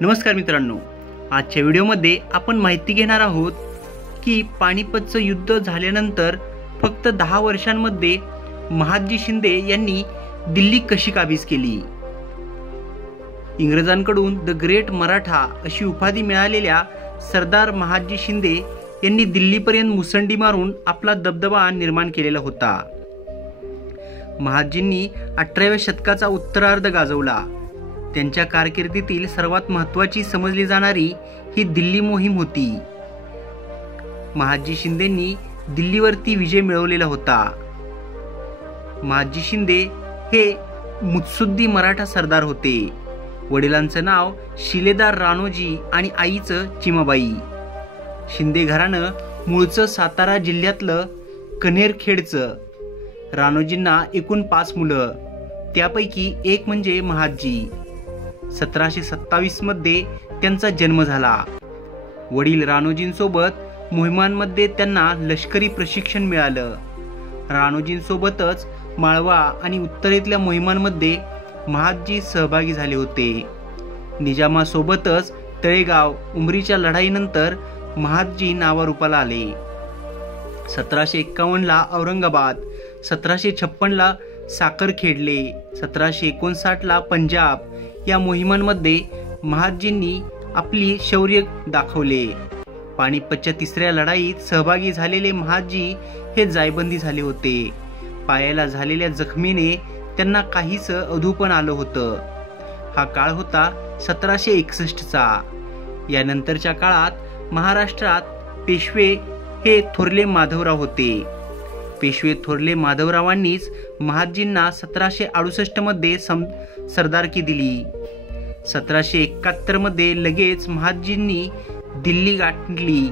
नमस्कार मित्रांनो, आजच्या व्हिडिओमध्ये आपण माहिती घेणार आहोत की पानिपतचं युद्ध झाल्यानंतर फक्त 10 वर्षांमध्ये महादजी शिंदे यांनी दिल्ली कशी काबीज केली। इंग्रजांकडून द ग्रेट मराठा अशी उपाधी मिळालेल्या सरदार महादजी शिंदे यांनी दिल्लीपर्यंत मुसंडी मारून आपला दबदबा निर्माण केलेला होता। महादजींनी 18व्या शतकाचा उत्तरार्ध गाजवला। त्यांच्या कारकिर्दीतील सर्वात महत्त्वाची समजली जाणारी ही दिल्ली मोहीम होती। महादजी शिंदेंनी दिल्लीवरती विजय मिळवलेला होता। महादजी शिंदे हे मुत्सुद्दी मराठा सरदार होते। वडिलांचं नाव शिलेदार राणोजी आणि आईचं चिमाबाई। शिंदे घराणं मूळचं सातारा जिल्ह्यातलं कन्हेरखेडचं। राणोजींना एकूण 5 मुलं, त्यापैकी एक म्हणजे महादजी। 1727 मध्ये त्यांचा जन्म झाला। वडील राणोजींसोबत मोहिमांमध्ये त्यांना लष्करी प्रशिक्षण मिळालं। राणोजींसोबतच माळवा आणि उत्तरेतल्या मोहिमांमध्ये महादजी सहभागी झाले होते। निजामासोबतच तळेगाव उमरीच्या लढाईनंतर महादजी नावारूपाला आले। 1751 ला औरंगाबाद, 1756 ला साखरखेडले, 1759 ला पंजाब या मोहिमांमध्ये महादजींनी आपली शौर्य दाखवले। पानिपतच्या 3ऱ्या लढाईत सहभागी झालेले महादजी हे जायबंदी झाले होते। पायाला झालेल्या जखमीने त्यांना काहीच अधूपण आलं होतं। हा काळ होता 1761चा। यानंतरच्या काळात महाराष्ट्रात पेशवे हे थोरले माधवराव होते। पेशवे थोरले माधवरावांनीच महादजींना 1768 मध्ये सरदारकी दिली। 1771 मध्ये लगेच महादजींनी दिल्ली गाठली।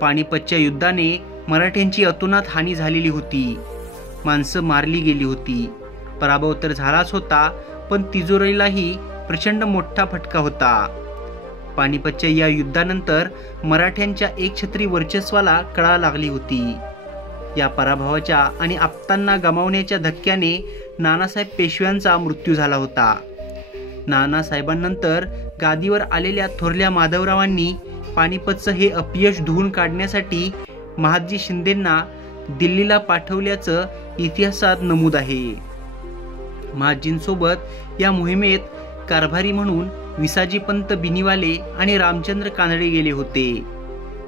पानिपतच्या युद्धाने मराठ्यांची अतोनात हानी झालेली होती। माणसं मारली गेली होती। पराभव तर झालाच होता, पण तिजोरीलाही प्रचंड मोठा फटका होता। पानिपतच्या या युद्धानंतर मराठ्यांच्या एकछत्री वर्चस्वाला कळा लागली होती। या पराभवाच्या आणि आप्तांना गमावण्याच्या धक्क्याने नानासाहेब पेशव्यांचा मृत्यू झाला होता। नानासाहेबांनंतर गादीवर आलेल्या थोरल्या माधवरावांनी पानिपतचं हे अपयश धुवून काढण्यासाठी महादजी शिंदेंना दिल्लीला पाठवल्याचं इतिहासात नमूद आहे। महादजींसोबत या मोहिमेत कारभारी म्हणून विसाजीपंत बिनीवाले आणि रामचंद्र कानडे गेले होते।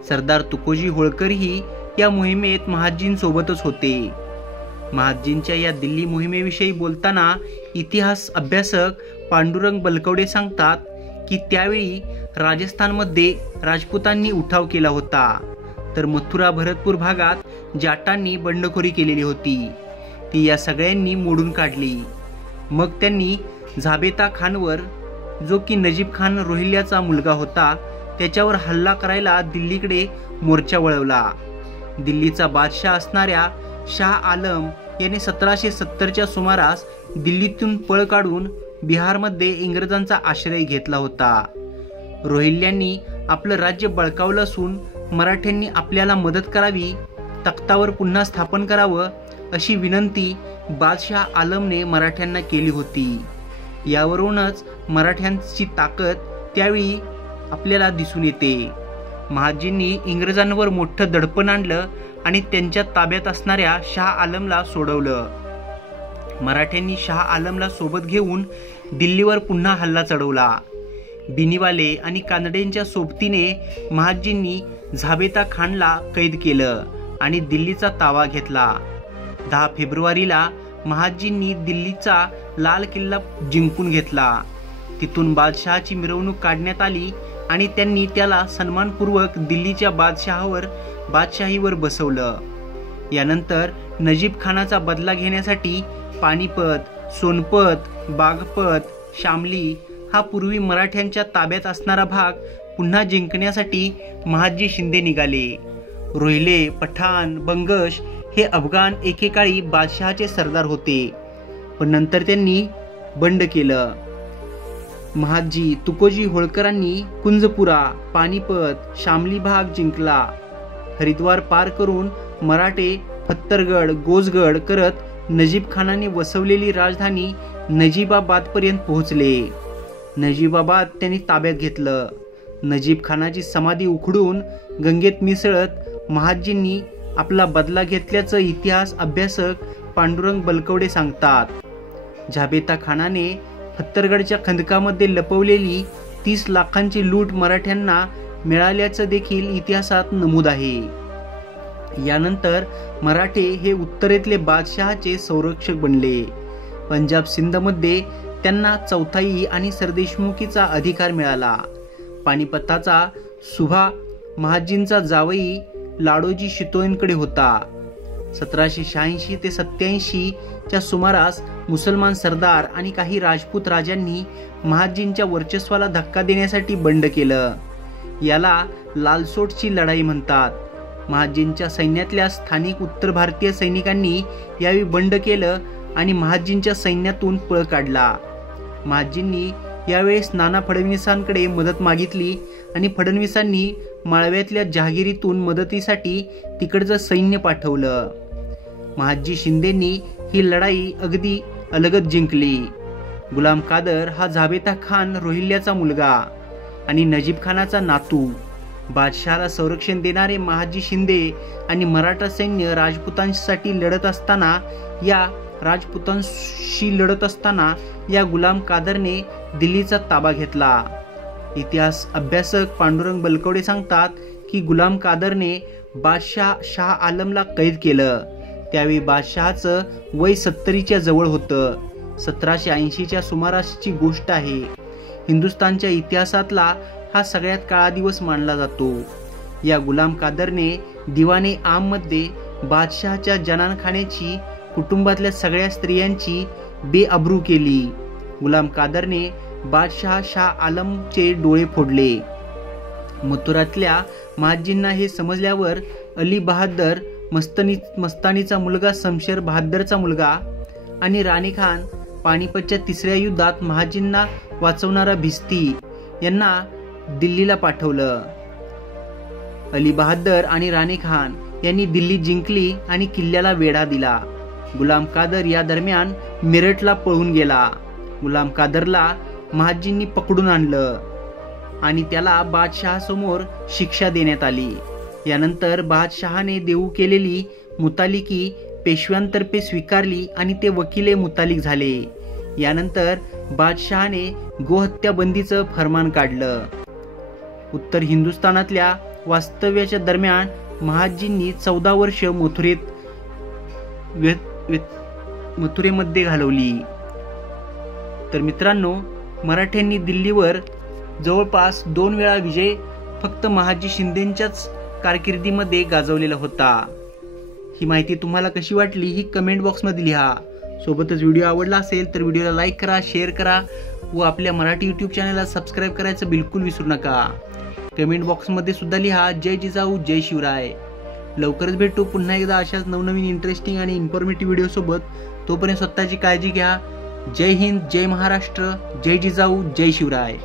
सरदार तुकोजी होळकरही या मोहिमेत महादजींसोबतच होते। महादजींच्या या दिल्ली मोहिमेविषयी बोलताना इतिहास अभ्यासक पांडुरंग बलकवडे सांगतात की त्यावेळी राजस्थानमध्ये राजपुतांनी उठाव केला होता, तर मथुरा भरतपूर भागात जाटांनी बंडखोरी केलेली होती। ती या सगळ्यांनी मोडून काढली। मग त्यांनी झाबेता खानवर, जो की नजीब खान रोहिल्याचा मुलगा होता, त्याच्यावर हल्ला करायला दिल्लीकडे मोर्चा वळवला। दिल्लीचा बादशाह असणाऱ्या शाह आलम याने 1770च्या सुमारास दिल्लीतून पळ काढून बिहारमध्ये इंग्रजांचा आश्रय घेतला होता। रोहिल्यांनी आपलं राज्य बळकावलं असून मराठ्यांनी आपल्याला मदत करावी, तख्तावर पुन्हा स्थापन करावं अशी विनंती बादशाह आलमने मराठ्यांना केली होती। यावरूनच मराठ्यांची ताकद त्यावेळी आपल्याला दिसून येते। महादजींनी इंग्रजांवर मोठं दडपण आणलं आणि त्यांच्या ताब्यात असणाऱ्या शाह आलमला सोडवलं। मराठ्यांनी शाह आलमला सोबत घेऊन दिल्लीवर पुन्हा हल्ला चढवला। बिनीवाले आणि कानडेंच्या सोबतीने महादजींनी झाबेता खानला कैद केलं आणि दिल्लीचा ताबा घेतला। 10 फेब्रुवारीला महादजींनी दिल्लीचा लाल किल्ला जिंकून घेतला। तिथून बादशहाची मिरवणूक काढण्यात आली आणि त्यांनी त्याला सन्मानपूर्वक दिल्लीच्या बादशाहीवर बसवलं। यानंतर नजीब खानाचा बदला घेण्यासाठी पानिपत, सोनपत, बागपत, शामली हा पूर्वी मराठ्यांच्या ताब्यात असणारा भाग पुन्हा जिंकण्यासाठी महादजी शिंदे निघाले। रोहिले, पठाण, बंगश हे अफगाण एकेकाळी बादशहाचे सरदार होते, पण नंतर त्यांनी बंड केलं। महादजी तुकोजी होळकरांनी कुंजपुरा, पानिपत, शामली भाग जिंकला। हरिद्वार पार करून मराठे फत्तरगड, गोजगड करत नजीब खानाने वसवलेली राजधानी नजीबाबादपर्यंत पोहोचले। नजीबाबाद त्यांनी ताब्यात घेतलं. नजीब खानाची समाधी उखडून गंगेत मिसळत महादजींनी आपला बदला घेतल्याचं इतिहास अभ्यासक पांडुरंग बलकवडे सांगतात. झाबेता खानाने फत्तरगडच्या खंदकामध्ये लपवलेली 30 लाखांची लूट मराठ्यांना मिळाल्याचं देखील इतिहासात नमूद आहे. यानंतर मराठे हे उत्तरेतले बादशहाचे संरक्षक बनले. पंजाब सिंधमध्ये त्यांना चौथाई आणि सरदेशमुखीचा अधिकार मिळाला. पानिपताचा सुभा महादजींचा जावई लाडोजी शितोळेंकडे होता. 1786 ते 87 च्या सुमारास मुसलमान सरदार आणि काही राजपूत राजांनी महादजींच्या वर्चस्वाला धक्का देण्यासाठी बंड केलं. याला लालसोटची लढाई म्हणतात. महादजींच्या सैन्यातल्या स्थानिक उत्तर भारतीय सैनिकांनी यावेळी बंड केलं आणि महादजींच्या सैन्यातून पळ काढला. महादजींनी यावेळेस नाना फडणवीसांकडे मदत मागितली आणि फडणवीसांनी माळव्यातल्या जहागिरीतून मदतीसाठी तिकडचं सैन्य पाठवलं. महादजी शिंदेंनी ही लढाई अगदी अलगद जिंकली. गुलाम कादर हा झाबेता खान रोहिल्याचा मुलगा आणि नजीब खानाचा नातू. बादशहाला संरक्षण देणारे महादजी शिंदे आणि मराठा सैन्य राजपुतांसाठी लढत असताना या गुलाम कादरने दिल्लीचा ताबा घेतला. इतिहास अभ्यासक पांडुरंग बलकवडे सांगतात की गुलाम कादरने बादशाह शाह आलमला कैद केलं. त्यावेळी बादशहाचं वय 70च्या जवळ होतं. 1780च्या सुमारासची गोष्ट आहे. हिंदुस्थानच्या इतिहासातला हा सगळ्यात काळा दिवस मानला जातो. या गुलाम कादरने दिवाने आममध्ये बादशहाच्या जनानखान्याची कुटुंबातल्या सगळ्या स्त्रियांची बेअब्रू केली. गुलाम कादरने बादशाह शाह आलमचे डोळे फोडले. मथुरातल्या महादजींना हे समजल्यावर अली बहादर मस्तानीचा मुलगा शमशेर बहादरचा मुलगा आणि राणी खान पानिपतच्या 3ऱ्या युद्धात महादजींना वाचवणारा भिस्ती यांना दिल्लीला पाठवलं. अली बहादर आणि राणी खान यांनी दिल्ली जिंकली आणि किल्ल्याला वेढा दिला. गुलाम कादर या दरम्यान मेरठला पळून गेला. गुलाम कादरला महादजींनी पकडून आणलं आणि त्याला बादशहासमोर शिक्षा देण्यात आली. यानंतर बादशहाने देऊ केलेली मुतालिकी पेशव्यांतर्फे स्वीकारली आणि ते वकिले मुतालिक झाले. यानंतर बादशहाने गोहत्या बंदीचं फरमान काढलं. उत्तर हिंदुस्थानातल्या वास्तव्याच्या दरम्यान महादजींनी 14 वर्ष मथुरेमध्ये घालवली. तर मित्रांनो, मराठ्यांनी दिल्लीवर जवळपास 2 वेळा विजय फक्त महादजी शिंदेंच्याच कारकिर्दीमध्ये गाजवलेला होता. ही माहिती तुम्हाला कशी वाटली ही कमेंट बॉक्समध्ये लिहा. सोबतच व्हिडिओ आवडला असेल तर व्हिडिओला लाईक करा, शेअर करा व आपल्या मराठी यूट्यूब चॅनलला सबस्क्राईब करायचं बिलकुल विसरू नका. कमेंट बॉक्समध्ये सुद्धा लिहा जय जिजाऊ जय शिवराय. लवकरच भेटू पुन्हा एकदा अशाच नवनवीन इंटरेस्टिंग आणि इन्फॉर्मेटिव्ह व्हिडिओ सोबत. तोपर्यंत स्वतःची काळजी घ्या. जय हिंद, जय महाराष्ट्र, जय जिजाऊ जय शिवराय.